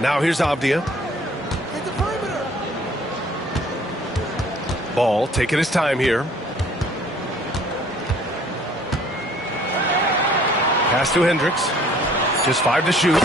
Now here's Avdia. Ball taking his time here. Pass to Hendricks. Just 5 to shoot.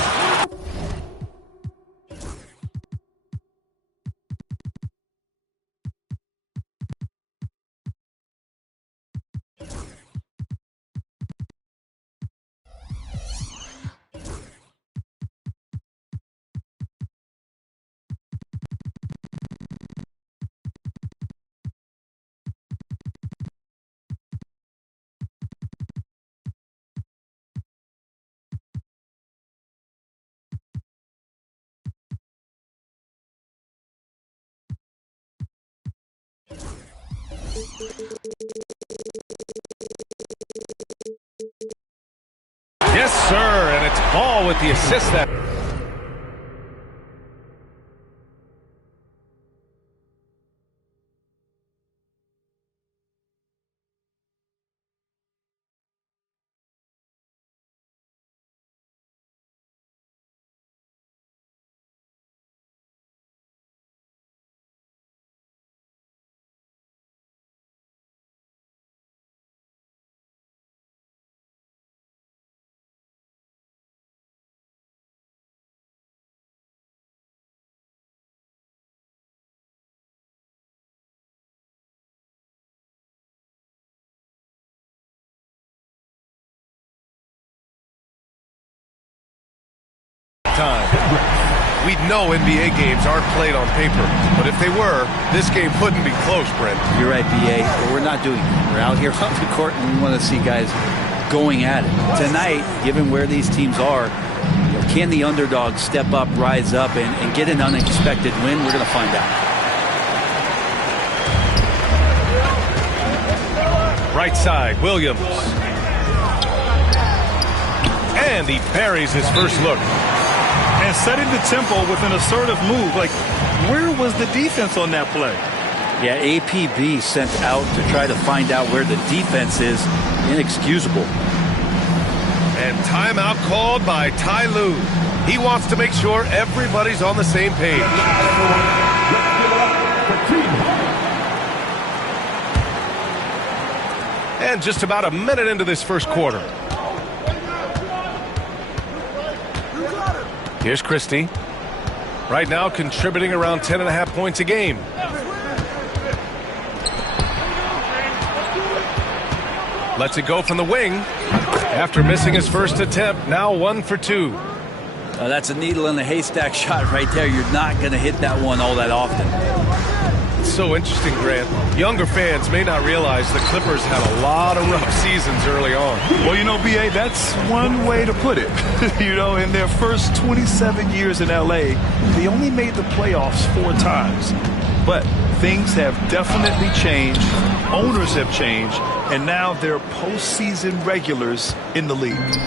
Yes, sir, and it's Ball with the assist that. Time. We know NBA games aren't played on paper, but if they were, this game couldn't be close, Brent. You're right, B.A., but we're not doing it. We're out here on the court, and we want to see guys going at it. Tonight, given where these teams are, can the underdog step up, rise up, and get an unexpected win? We're going to find out. Right side, Williams. And he buries his first look. And setting the tempo with an assertive move. Like, where was the defense on that play? Yeah, APB sent out to try to find out where the defense is. Inexcusable. And timeout called by Ty Lue. He wants to make sure everybody's on the same page. And just about a minute into this first quarter. Here's Christie. Right now contributing around 10.5 points a game. Lets it go from the wing. After missing his first attempt, now 1 for 2. That's a needle in the haystack shot right there. You're not going to hit that one all that often. It's so interesting, Grant. Younger fans may not realize the Clippers had a lot of rough seasons early on. Well, you know, B.A., that's one way to put it. You know, in their first 27 years in L.A., they only made the playoffs 4 times. But things have definitely changed. Owners have changed. And now they're postseason regulars in the league.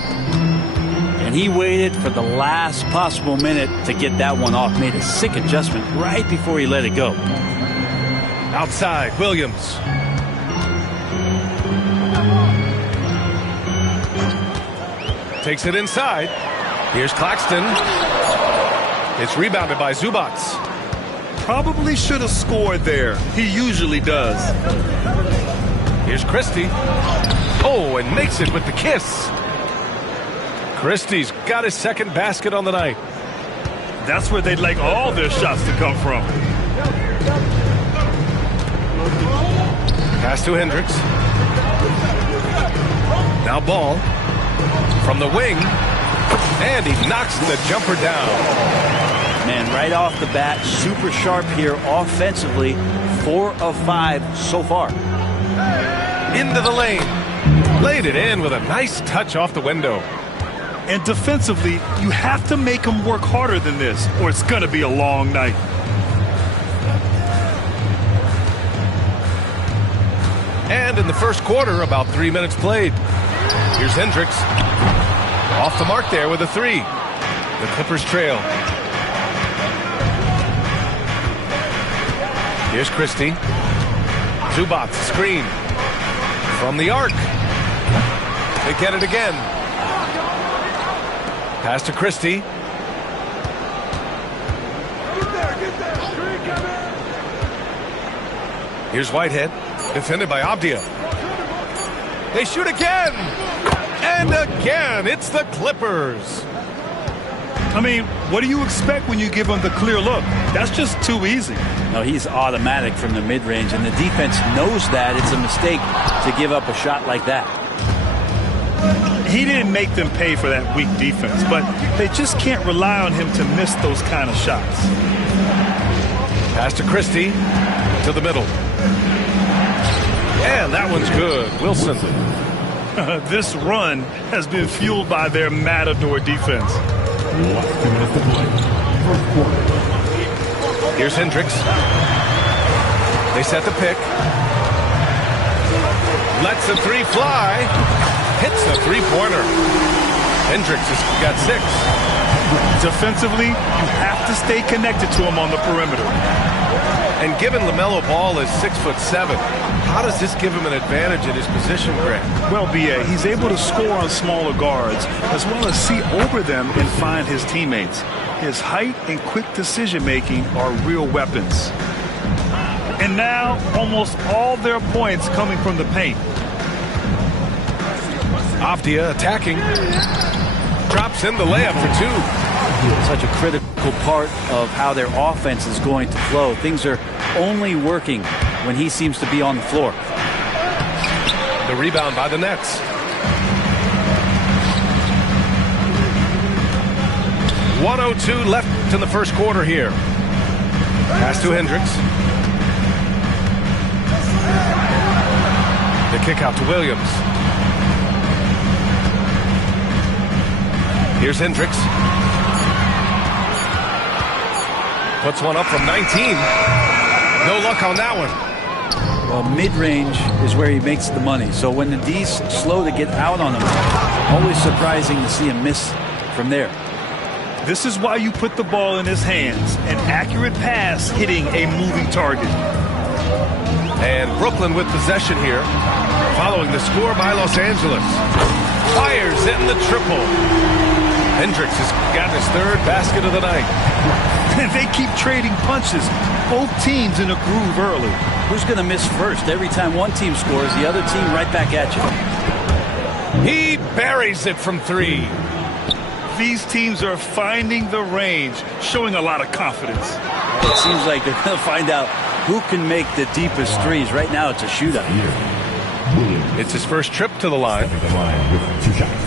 And he waited for the last possible minute to get that one off. Made a sick adjustment right before he let it go. Outside, Williams. Takes it inside. Here's Claxton. It's rebounded by Zubac. Probably should have scored there. He usually does. Here's Christie. Oh, and makes it with the kiss. Christie's got his second basket on the night. That's where they'd like all their shots to come from. Pass to Hendricks. Now Ball from the wing, and he knocks the jumper down. Man, right off the bat, super sharp here offensively. 4 of 5 so far. Into the lane. Laid it in with a nice touch off the window. And defensively, you have to make them work harder than this, or it's going to be a long night. And in the first quarter, about 3 minutes played. Here's Hendricks. Off the mark there with a 3. The Clippers trail. Here's Christie. Zubac screen. From the arc. They get it again. Pass to Christie. Here's Whitehead, defended by Avdia. They shoot again! And again, it's the Clippers. I mean, what do you expect when you give him the clear look? That's just too easy. No, he's automatic from the mid-range, and the defense knows that it's a mistake to give up a shot like that. He didn't make them pay for that weak defense, but they just can't rely on him to miss those kind of shots. Pass to Christie, to the middle. And that one's good. Wilson. This run has been fueled by their matador defense. Here's Hendricks. They set the pick. Lets the three fly. Hits the three-pointer. Hendricks has got 6. Defensively, you have to stay connected to him on the perimeter. And given LaMelo Ball is 6'7", how does this give him an advantage in his position, Greg? Well, B.A., he's able to score on smaller guards as well as see over them and find his teammates. His height and quick decision-making are real weapons. And now, almost all their points coming from the paint. Avdia attacking. Drops in the layup for 2. Such a critical part of how their offense is going to flow. Things are only working when he seems to be on the floor. The rebound by the Nets. .102 left in the first quarter here. Pass to Hendricks. The kick out to Williams. Here's Hendricks. Puts one up from 19. No luck on that one. Well, mid-range is where he makes the money. So when the D's slow to get out on him, always surprising to see him miss from there. This is why you put the ball in his hands. An accurate pass hitting a moving target. And Brooklyn with possession here. Following the score by Los Angeles. Fires in the triple. Hendricks has got his 3rd basket of the night. And they keep trading punches. Both teams in a groove early. Who's going to miss first? Every time one team scores, the other team right back at you. He buries it from 3. These teams are finding the range, showing a lot of confidence. It seems like they're going to find out who can make the deepest threes. Right now, it's a shootout. It's his first trip to the line. With 2 shots.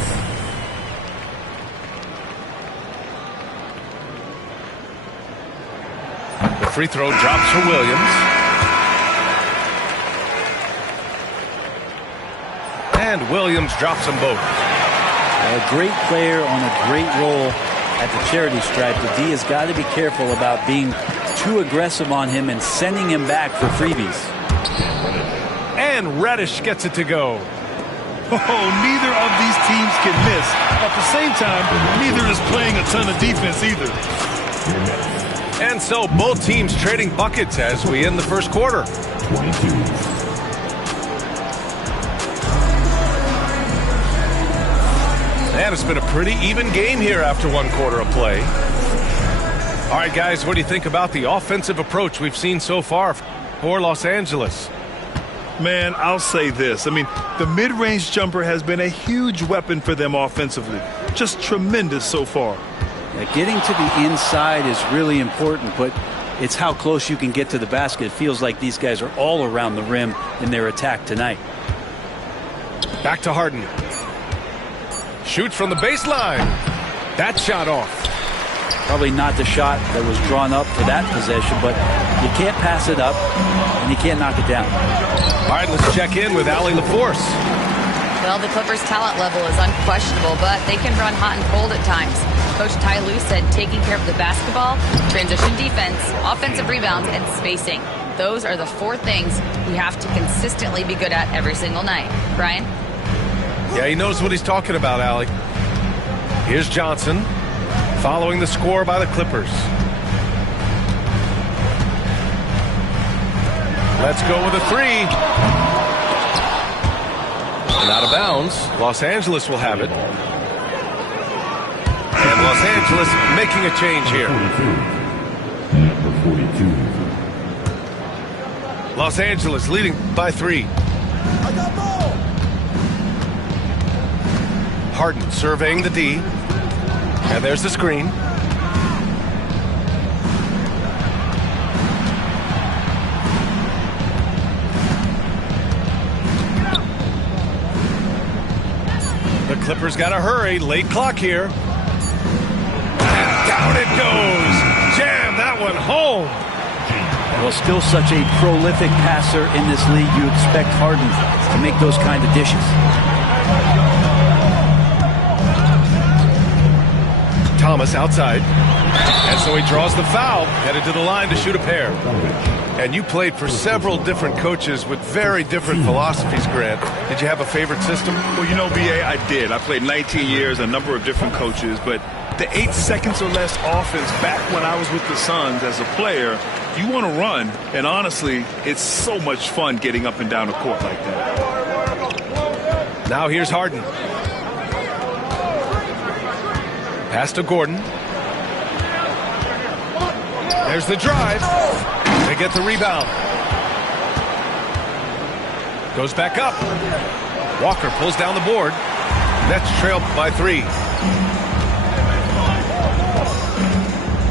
The free throw drops for Williams. And Williams drops them both. A great player on a great role at the charity stripe. The D has got to be careful about being too aggressive on him and sending him back for freebies. And Reddish gets it to go. Oh, neither of these teams can miss. At the same time, neither is playing a ton of defense either. And so both teams trading buckets as we end the first quarter. 22. And it's been a pretty even game here after 1 quarter of play. All right, guys, what do you think about the offensive approach we've seen so far for Los Angeles? Man, I'll say this. I mean, the mid-range jumper has been a huge weapon for them offensively. Just tremendous so far. Yeah, getting to the inside is really important, but it's how close you can get to the basket. It feels like these guys are all around the rim in their attack tonight. Back to Harden. Shoots from the baseline. That shot off. Probably not the shot that was drawn up for that possession, but you can't pass it up and you can't knock it down. All right, let's check in with Allie LaForce. Well, the Clippers' talent level is unquestionable, but they can run hot and cold at times. Coach Ty Lue said taking care of the basketball, transition defense, offensive rebounds, and spacing. Those are the 4 things we have to consistently be good at every single night. Brian? Yeah, he knows what he's talking about, Allie. Here's Johnson, following the score by the Clippers. Let's go with a 3. And out of bounds. Los Angeles will have it. And Los Angeles making a change here. 42. Los Angeles leading by 3. Harden surveying the D. And there's the screen. The Clippers got to hurry. Late clock here. And down it goes. Jam that one home. Well, still such a prolific passer in this league. You expect Harden to make those kind of dishes. Thomas outside. And so he draws the foul. Headed to the line to shoot a pair. And you played for several different coaches with very different philosophies, Grant. Did you have a favorite system? Well, you know, B.A., I did. I played 19 years, a number of different coaches, but the 8 seconds or less offense back when I was with the Suns as a player, you want to run, and honestly, it's so much fun getting up and down the court like that. Now here's Harden. Pass to Gordon. There's the drive. They get the rebound. Goes back up. Walker pulls down the board. Nets trail by 3.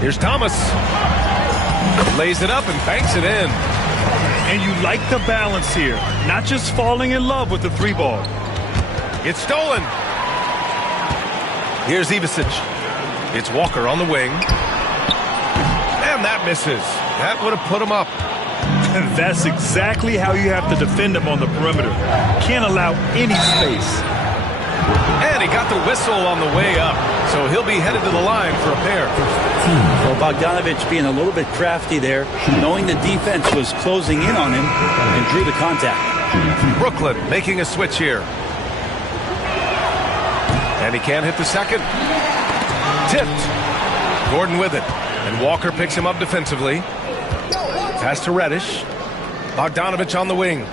Here's Thomas. Lays it up and banks it in. And you like the balance here. Not just falling in love with the 3 ball. It's stolen. Here's Ivicic. It's Walker on the wing. And that misses. That would have put him up. That's exactly how you have to defend him on the perimeter. Can't allow any space. And he got the whistle on the way up. So he'll be headed to the line for a pair. Well, Bogdanovich being a little bit crafty there, knowing the defense was closing in on him, and drew the contact. Brooklyn making a switch here. And he can't hit the second. Tipped. Gordon with it. And Walker picks him up defensively. Pass to Reddish. Bogdanovich on the wing.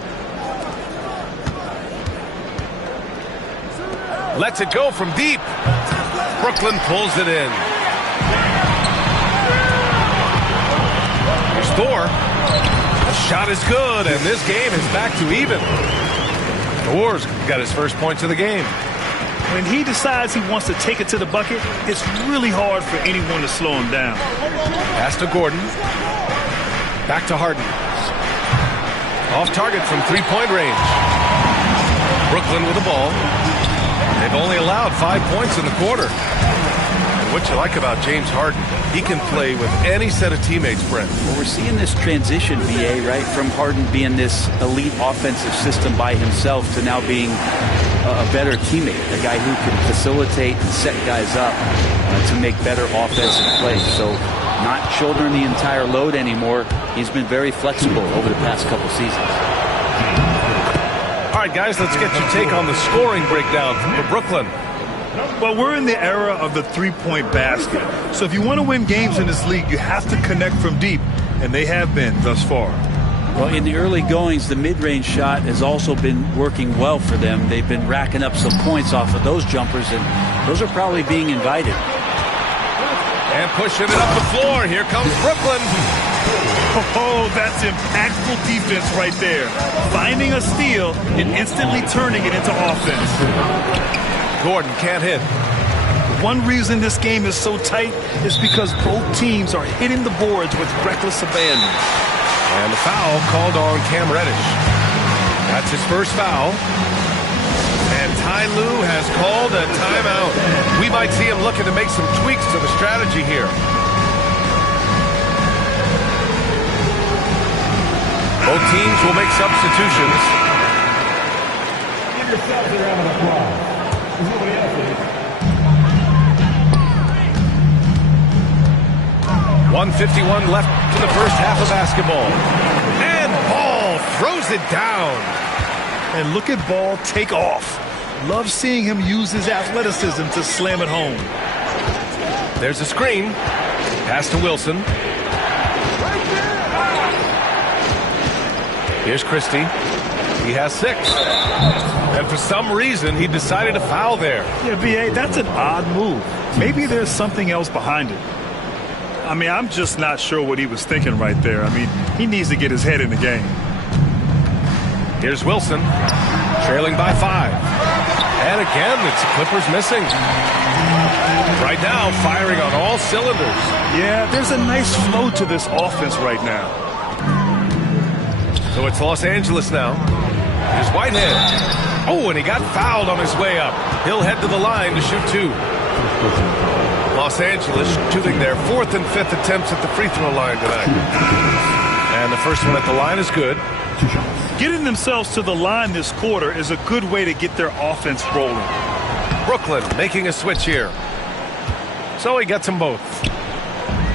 Lets it go from deep. Brooklyn pulls it in. Here's Thor. The shot is good, and this game is back to even. Thor's got his first points of the game. When he decides he wants to take it to the bucket, it's really hard for anyone to slow him down. Pass to Gordon. Back to Harden. Off target from three-point range. Brooklyn with the ball. They've only allowed 5 points in the quarter. And what you like about James Harden, he can play with any set of teammates, Brent. Well, we're seeing this transition, BA, right, from Harden being this elite offensive system by himself to now being a better teammate, a guy who can facilitate and set guys up to make better offensive plays. So not shouldering the entire load anymore. He's been very flexible over the past couple seasons. All right, guys, let's get your take on the scoring breakdown for Brooklyn. Well, we're in the era of the three-point basket. So if you want to win games in this league, you have to connect from deep, and they have been thus far. Well, in the early goings, the mid-range shot has also been working well for them. They've been racking up some points off of those jumpers, and those are probably being invited. And pushing it up the floor. Here comes Brooklyn. Oh, that's impactful defense right there. Finding a steal and instantly turning it into offense. Gordon can't hit. One reason this game is so tight is because both teams are hitting the boards with reckless abandon. And the foul called on Cam Reddish. That's his first foul. And Ty Lue has called a timeout. We might see him looking to make some tweaks to the strategy here. Both teams will make substitutions. Give yourselves a round of applause. 1:51 left in the first half of basketball. And Ball throws it down. And look at Ball take off. Love seeing him use his athleticism to slam it home. There's a screen. Pass to Wilson. Here's Christie. He has 6. And for some reason, he decided to foul there. Yeah, B.A., that's an odd move. Maybe there's something else behind it. I mean, I'm just not sure what he was thinking right there. I mean, he needs to get his head in the game. Here's Wilson, trailing by 5. And again, it's the Clippers missing. Right now, firing on all cylinders. Yeah, there's a nice flow to this offense right now. So it's Los Angeles now. Here's Whitehead. Oh, and he got fouled on his way up. He'll head to the line to shoot 2. Los Angeles shooting their 4th and 5th attempts at the free throw line tonight. And the first one at the line is good. Getting themselves to the line this quarter is a good way to get their offense rolling. Brooklyn making a switch here. So he gets them both.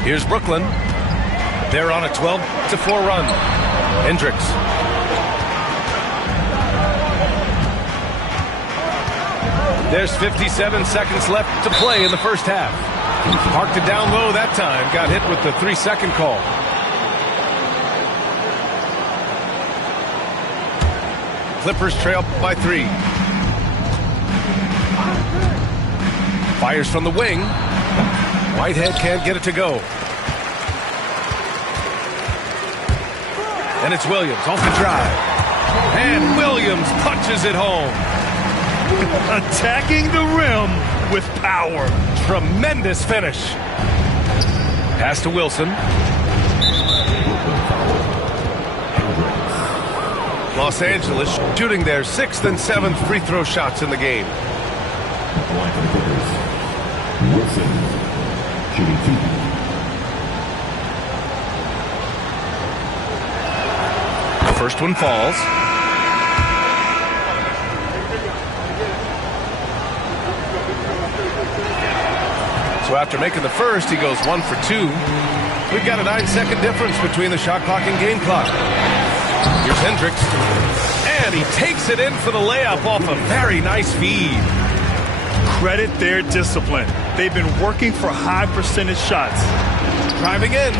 Here's Brooklyn. They're on a 12-4 run. Hendricks. There's 57 seconds left to play in the first half. Parked it down low that time. Got hit with the 3-second call. Clippers trail by 3. Fires from the wing. Whitehead can't get it to go. And it's Williams off the drive. And Williams punches it home. Attacking the rim with power. Tremendous finish. Pass to Wilson. Los Angeles shooting their 6th and 7th free throw shots in the game. Wilson, shooting 2. The first one falls. So after making the first, he goes 1 for 2. We've got a 9-second difference between the shot clock and game clock. Here's Hendricks. And he takes it in for the layup off a very nice feed. Credit their discipline. They've been working for high percentage shots. Driving in.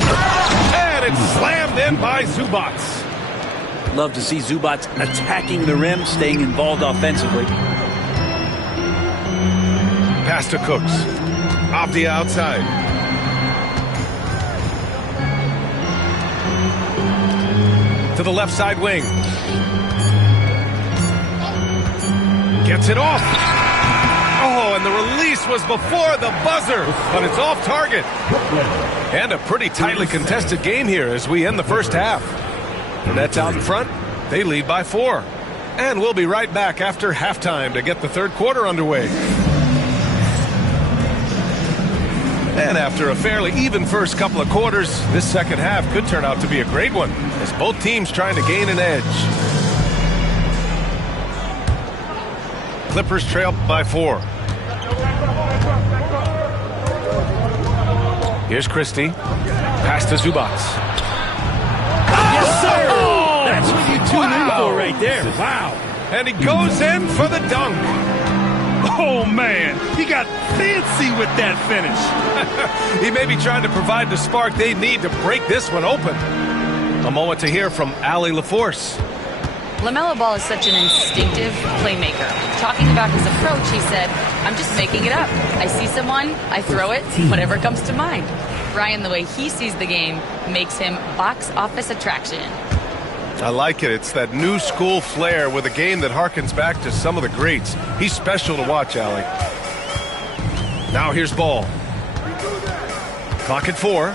And it's slammed in by Zubac. Love to see Zubac attacking the rim, staying involved offensively. Pass to Cooks. Off the outside. To the left side wing. Gets it off. Oh, and the release was before the buzzer, but it's off target. And a pretty tightly contested game here as we end the first half. The Nets out in front. They lead by 4. And we'll be right back after halftime to get the third quarter underway. And after a fairly even first couple of quarters, this second half could turn out to be a great one as both teams trying to gain an edge. Clippers trail by 4. Here's Christie. Pass to Zubac. Yes, sir! Oh, that's what you tune in for right there. Wow. And he goes in for the dunk. Oh, man. He got fancy with that finish. He may be trying to provide the spark they need to break this one open. A moment to hear from Allie LaForce. LaMelo Ball is such an instinctive playmaker. Talking about his approach, he said, I'm just making it up. I see someone, I throw it, whatever comes to mind. Ryan, the way he sees the game makes him box office attraction. I like it. It's that new school flair with a game that harkens back to some of the greats. He's special to watch, Allie. Now here's Ball. Clock at 4.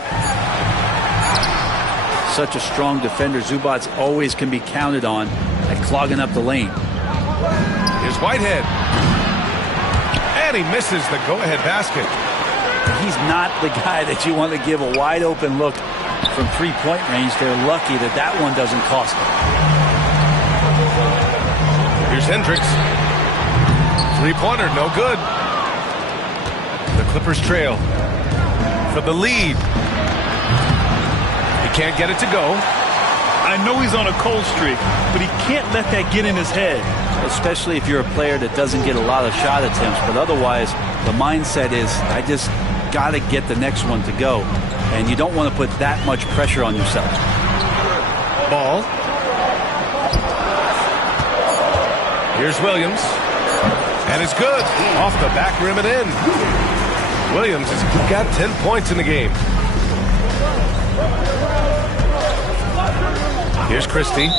Such a strong defender. Zubac always can be counted on at clogging up the lane. Here's Whitehead. And he misses the go-ahead basket. He's not the guy that you want to give a wide open look from three-point range. They're lucky that that one doesn't cost them. Here's Hendricks. Three-pointer, no good. The Clippers trail for the lead. He can't get it to go. I know he's on a cold streak, but he can't let that get in his head. Especially if you're a player that doesn't get a lot of shot attempts. But otherwise, the mindset is, I just got to get the next one to go. And you don't want to put that much pressure on yourself. Ball. Here's Williams. And it's good. Off the back rim and in. Williams has got 10 points in the game. Here's Christie.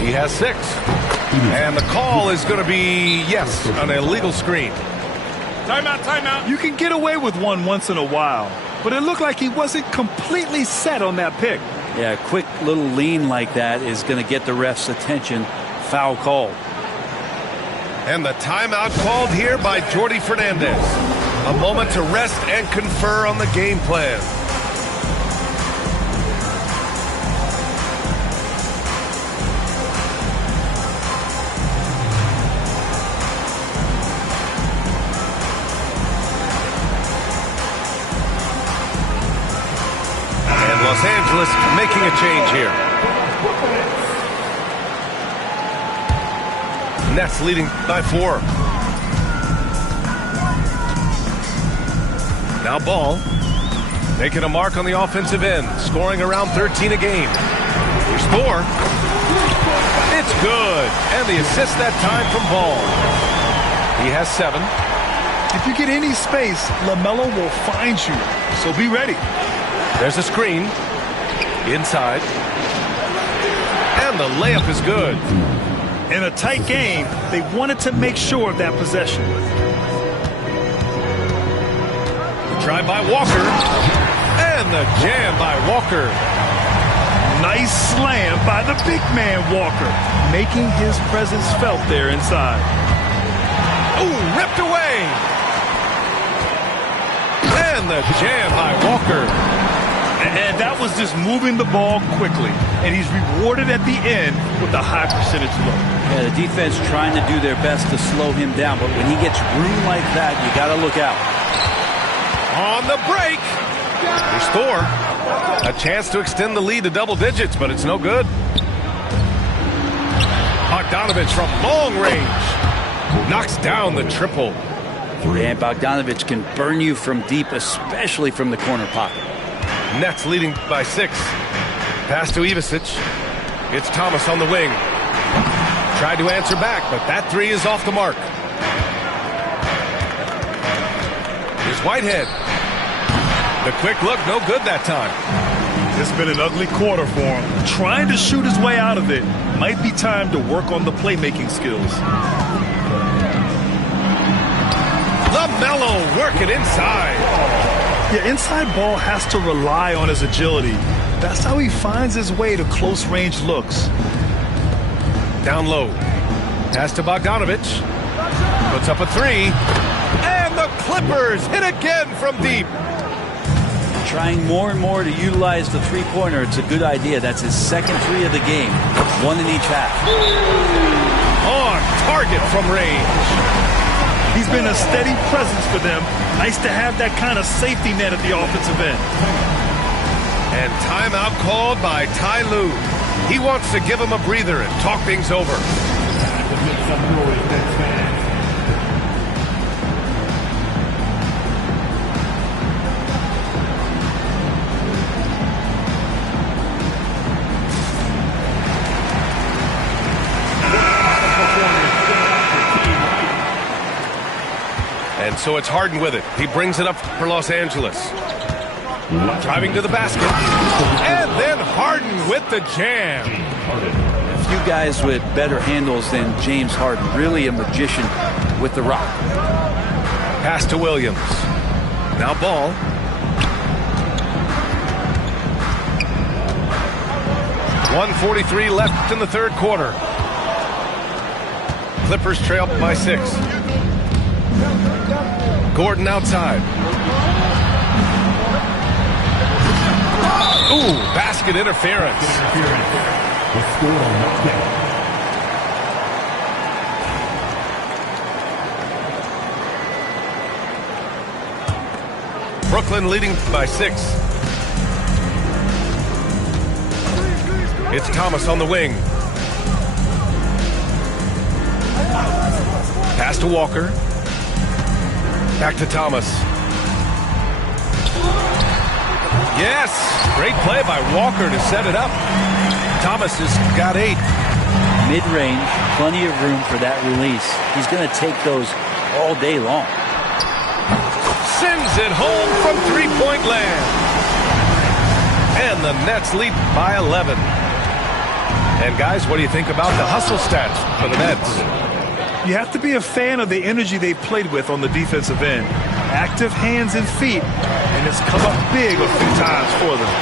He has 6. And the call is going to be, yes, an illegal screen. Timeout, timeout. You can get away with one once in a while, but it looked like he wasn't completely set on that pick. Yeah, a quick little lean like that is going to get the ref's attention. Foul called. And the timeout called here by Jordi Fernandez. A moment to rest and confer on the game plan. Los Angeles making a change here. Nets leading by 4. Now Ball making a mark on the offensive end, scoring around 13 a game. Here's Thor. It's good. And the assist that time from Ball. He has 7. If you get any space, LaMelo will find you, so be ready. There's a screen. Inside. And the layup is good. In a tight game, they wanted to make sure of that possession. The drive by Walker. And the jam by Walker. Nice slam by the big man Walker, making his presence felt there inside. Ooh, ripped away. And the jam by Walker. And that was just moving the ball quickly. And he's rewarded at the end with a high percentage look. Yeah, the defense trying to do their best to slow him down. But when he gets room like that, you got to look out. On the break. Here's Thor. A chance to extend the lead to double digits, but it's no good. Bogdanovich from long range. Knocks down the triple. And Bogdanovich can burn you from deep, especially from the corner pocket. Nets leading by 6. Pass to Ivicic. It's Thomas on the wing. Tried to answer back, but that 3 is off the mark. Here's Whitehead. The quick look, no good that time. It's been an ugly quarter for him. Trying to shoot his way out of it. Might be time to work on the playmaking skills. LaMelo working inside. Yeah, inside Ball has to rely on his agility. That's how he finds his way to close-range looks. Down low. Pass to Bogdanovich. Puts up a 3. And the Clippers hit again from deep. Trying more and more to utilize the three-pointer. It's a good idea. That's his second 3 of the game. 1 in each half. On target from range. He's been a steady presence for them. Nice to have that kind of safety net at the offensive end. And timeout called by Ty Lue. He wants to give him a breather and talk things over. And so it's Harden with it. He brings it up for Los Angeles. Driving to the basket. And then Harden with the jam. A few guys with better handles than James Harden. Really a magician with the rock. Pass to Williams. Now Ball. .143 left in the third quarter. Clippers trail by 6. Gordon outside. Ooh, basket interference. Brooklyn leading by 6. It's Thomas on the wing. Pass to Walker. Back to Thomas. Yes! Great play by Walker to set it up. Thomas has got 8. Mid-range, plenty of room for that release. He's going to take those all day long. Sends it home from three-point land. And the Nets lead by 11. And guys, what do you think about the hustle stats for the Nets? You have to be a fan of the energy they played with on the defensive end. Active hands and feet, and it's come up big a few times for them.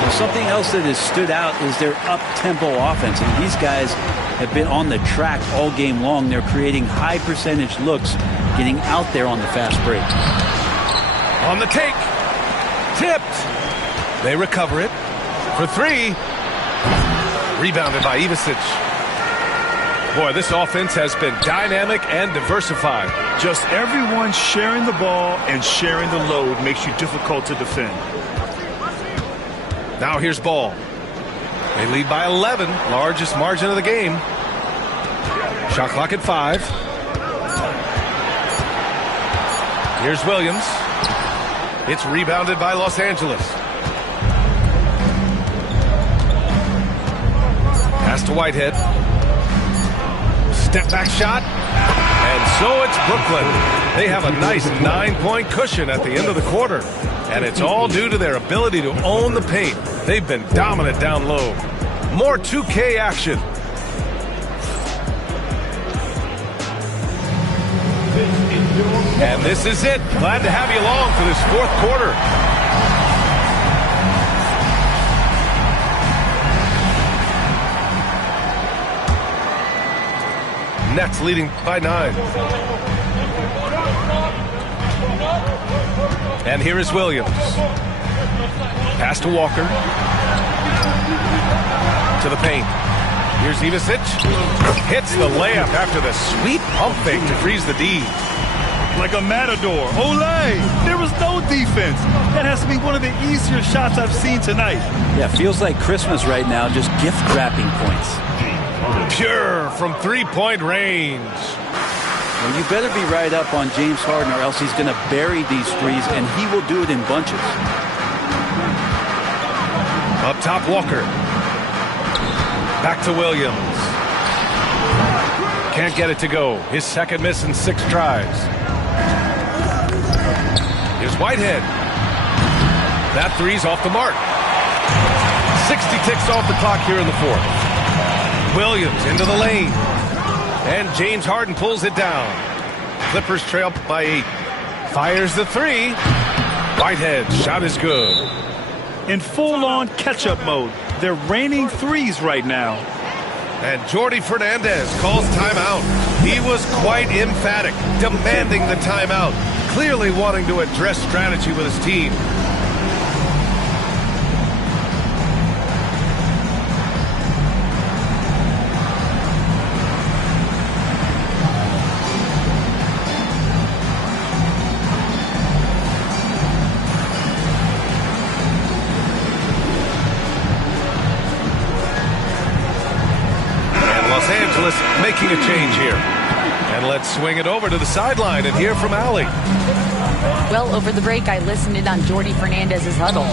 Well, something else that has stood out is their up-tempo offense. And these guys have been on the track all game long. They're creating high percentage looks, getting out there on the fast break. On the take. Tipped. They recover it. For three. Rebounded by Ivisic. Boy, this offense has been dynamic and diversified. Just everyone sharing the ball and sharing the load makes you difficult to defend. Now here's Ball. They lead by 11, largest margin of the game. Shot clock at 5. Here's Williams. It's rebounded by Los Angeles. Pass to Whitehead. Step back shot. And so it's Brooklyn. They have a nice 9-point cushion at the end of the quarter. And it's all due to their ability to own the paint. They've been dominant down low. More 2K action. And this is it. Glad to have you along for this fourth quarter. Nets leading by 9. And here is Williams. Pass to Walker. To the paint. Here's Ivisic. Hits the layup after the sweet pump fake to freeze the D. Like a matador. Olay! There was no defense. That has to be one of the easier shots I've seen tonight. Yeah, feels like Christmas right now, just gift wrapping points. Pure from three-point range. Well, you better be right up on James Harden or else he's going to bury these threes, and he will do it in bunches. Up top, Walker. Back to Williams. Can't get it to go. His second miss in 6 tries. Here's Whitehead. That three's off the mark. 60 ticks off the clock here in the fourth. Williams into the lane. And James Harden pulls it down. Clippers trail by 8. Fires the three. Whitehead shot is good. In full-on catch-up mode. They're raining threes right now. And Jordi Fernandez calls timeout. He was quite emphatic, demanding the timeout, clearly wanting to address strategy with his team. Making a change here. And let's swing it over to the sideline and hear from Allie. Well, over the break, I listened in on Jordi Fernandez's huddle.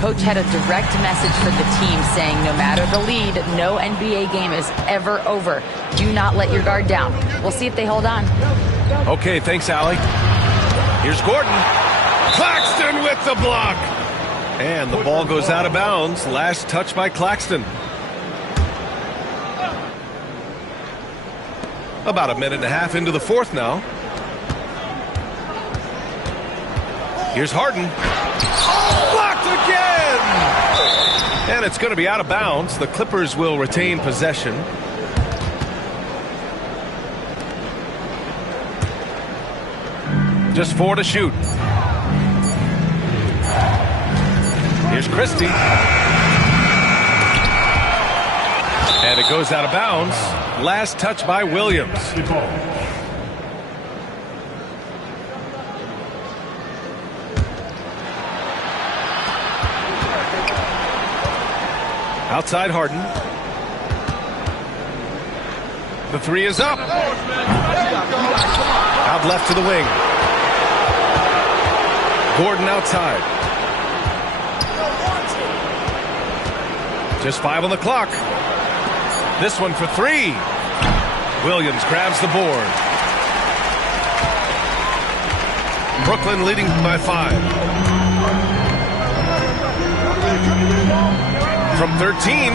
Coach had a direct message for the team saying no matter the lead, no NBA game is ever over. Do not let your guard down. We'll see if they hold on. Okay, thanks, Allie. Here's Gordon. Claxton with the block. And the ball goes out of bounds. Last touch by Claxton. About a minute and a half into the fourth now. Here's Harden. Blocked again! And it's going to be out of bounds. The Clippers will retain possession. Just 4 to shoot. Here's Christie. And it goes out of bounds. Last touch by Williams. Outside Harden. The three is up. Out left to the wing. Gordon outside. Just 5 on the clock. This one for 3. Williams grabs the board. Brooklyn leading by 5. from 13.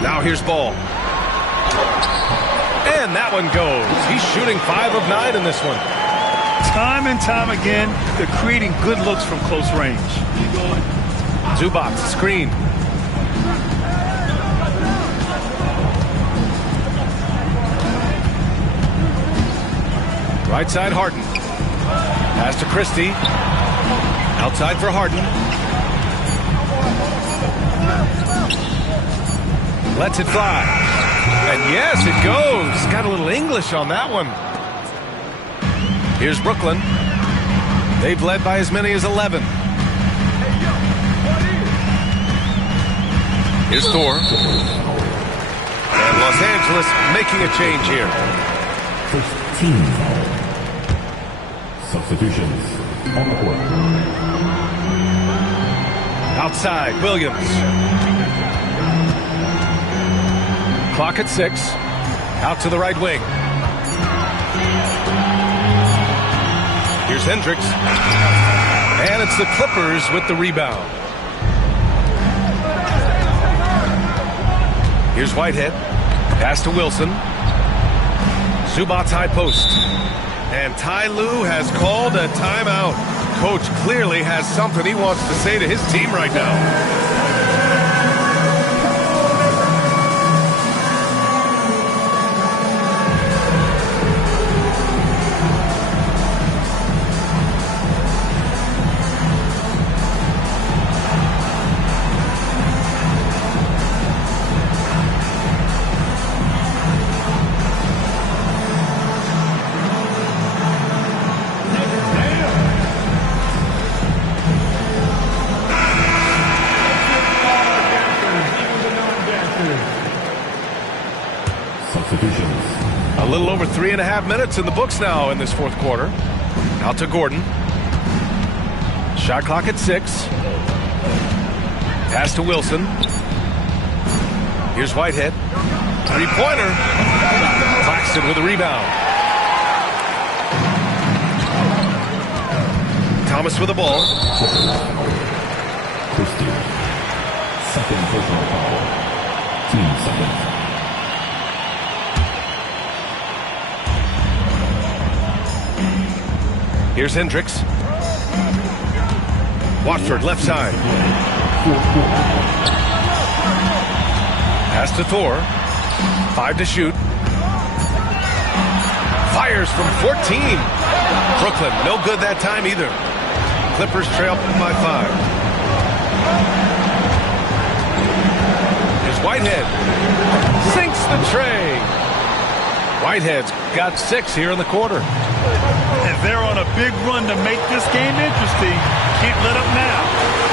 Now here's Ball. And that one goes. He's shooting 5 of 9 in this one. Time and time again, they're creating good looks from close range. Zubac, screen. Right side, Harden. Pass to Christie. Outside for Harden. Lets it fly. And yes, it goes. Got a little English on that one. Here's Brooklyn. They've led by as many as 11. Here's Thor. And Los Angeles making a change here. First team foul. Substitutions on the court. Outside, Williams. Clock at 6. Out to the right wing. Here's Hendricks. And it's the Clippers with the rebound. Here's Whitehead. Pass to Wilson. Zubac's high post. And Ty Lue has called a timeout. Coach clearly has something he wants to say to his team right now. A little over 3.5 minutes in the books now in this fourth quarter. Out to Gordon. Shot clock at 6. Pass to Wilson. Here's Whitehead. Three-pointer. Claxton with a rebound. Thomas with the ball. Christie. Second personal foul. Team second. Here's Hendricks. Watford left side. Pass to Thor. 5 to shoot. Fires from 14. Brooklyn, no good that time either. Clippers trail by 5. Here's Whitehead. Sinks the tray. Whitehead's got 6 here in the quarter. And they're on a big run to make this game interesting. Can't let up now.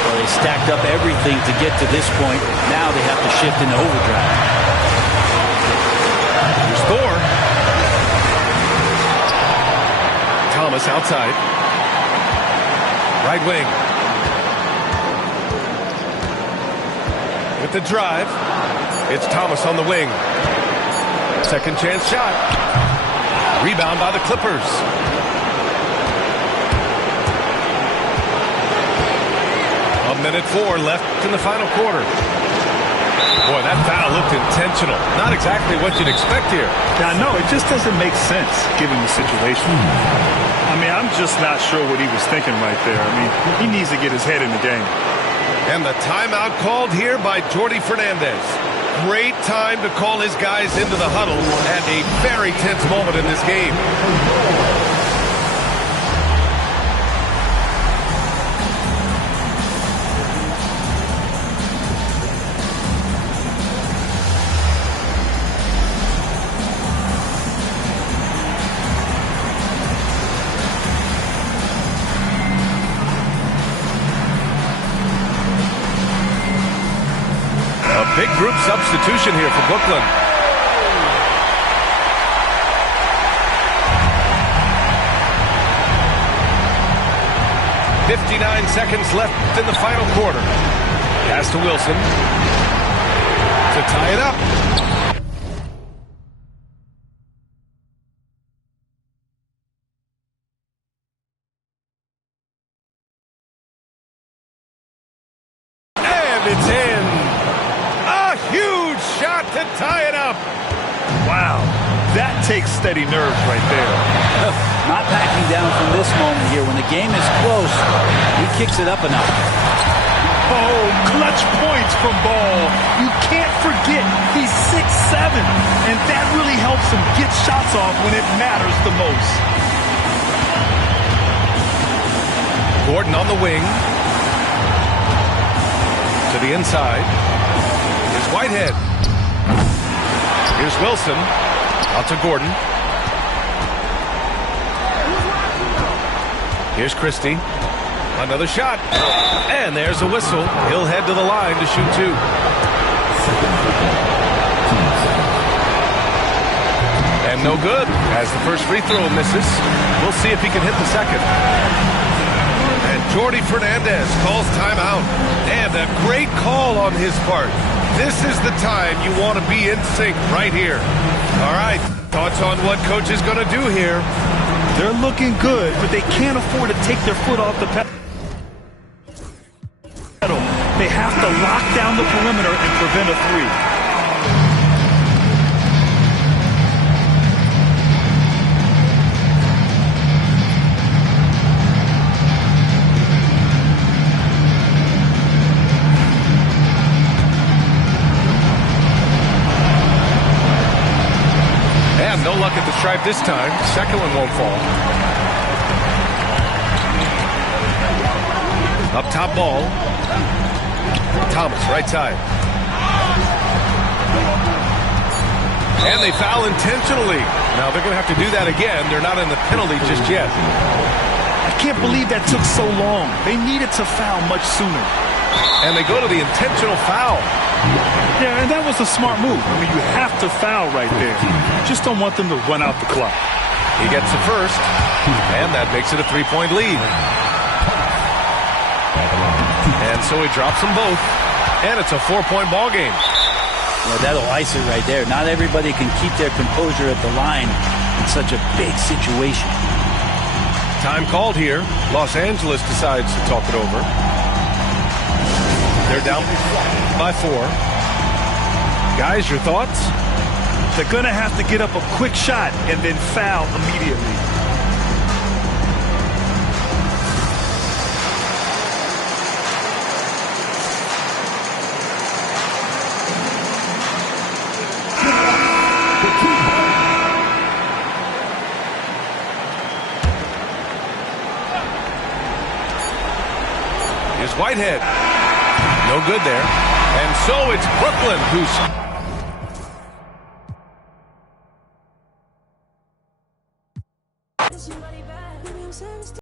Well, they stacked up everything to get to this point. Now they have to shift into overdrive. Here's Thor. Thomas outside. Right wing. With the drive. It's Thomas on the wing. Second chance shot. Rebound by the Clippers. A minute 4 left in the final quarter. Boy, that foul looked intentional. Not exactly what you'd expect here. Now, no, it just doesn't make sense given the situation. I mean, I'm just not sure what he was thinking right there. I mean, he needs to get his head in the game. And the timeout called here by Jordi Fernandez. Great time to call his guys into the huddle at a very tense moment in this game. Big group substitution here for Brooklyn. .59 seconds left in the final quarter. Pass to Wilson to tie it up. And it's in. A huge shot to tie it up. Wow, that takes steady nerves right there. Not backing down from this moment here. When the game is close, he kicks it up enough. Oh, clutch points from Ball. You can't forget he's 6'7", and that really helps him get shots off when it matters the most. Gordon on the wing. To the inside. Here's Whitehead. Here's Wilson. Out to Gordon. Here's Christie. Another shot. And there's a whistle. He'll head to the line to shoot two. And no good as the first free throw misses. We'll see if he can hit the second. And Jordi Fernandez calls timeout. And a great call on his part. This is the time you want to be in sync right here. All right, thoughts on what coach is going to do here? They're looking good, but they can't afford to take their foot off the pedal. They have to lock down the perimeter and prevent a three. And no luck at the stripe this time. Second one won't fall. Up top Ball. Thomas, right side. And they foul intentionally. Now they're going to have to do that again. They're not in the penalty just yet. I can't believe that took so long. They needed to foul much sooner. And they go to the intentional foul. Yeah, and that was a smart move. I mean, you have to foul right there. You just don't want them to run out the clock. He gets the first, and that makes it a three-point lead. And so he drops them both, and it's a four-point ball game. Well, that'll ice it right there. Not everybody can keep their composure at the line in such a big situation. Time called here. Los Angeles decides to talk it over. They're down by 4. Guys, your thoughts? They're going to have to get up a quick shot and then foul immediately. Here's Whitehead. No good there. And so it's Brooklyn who's...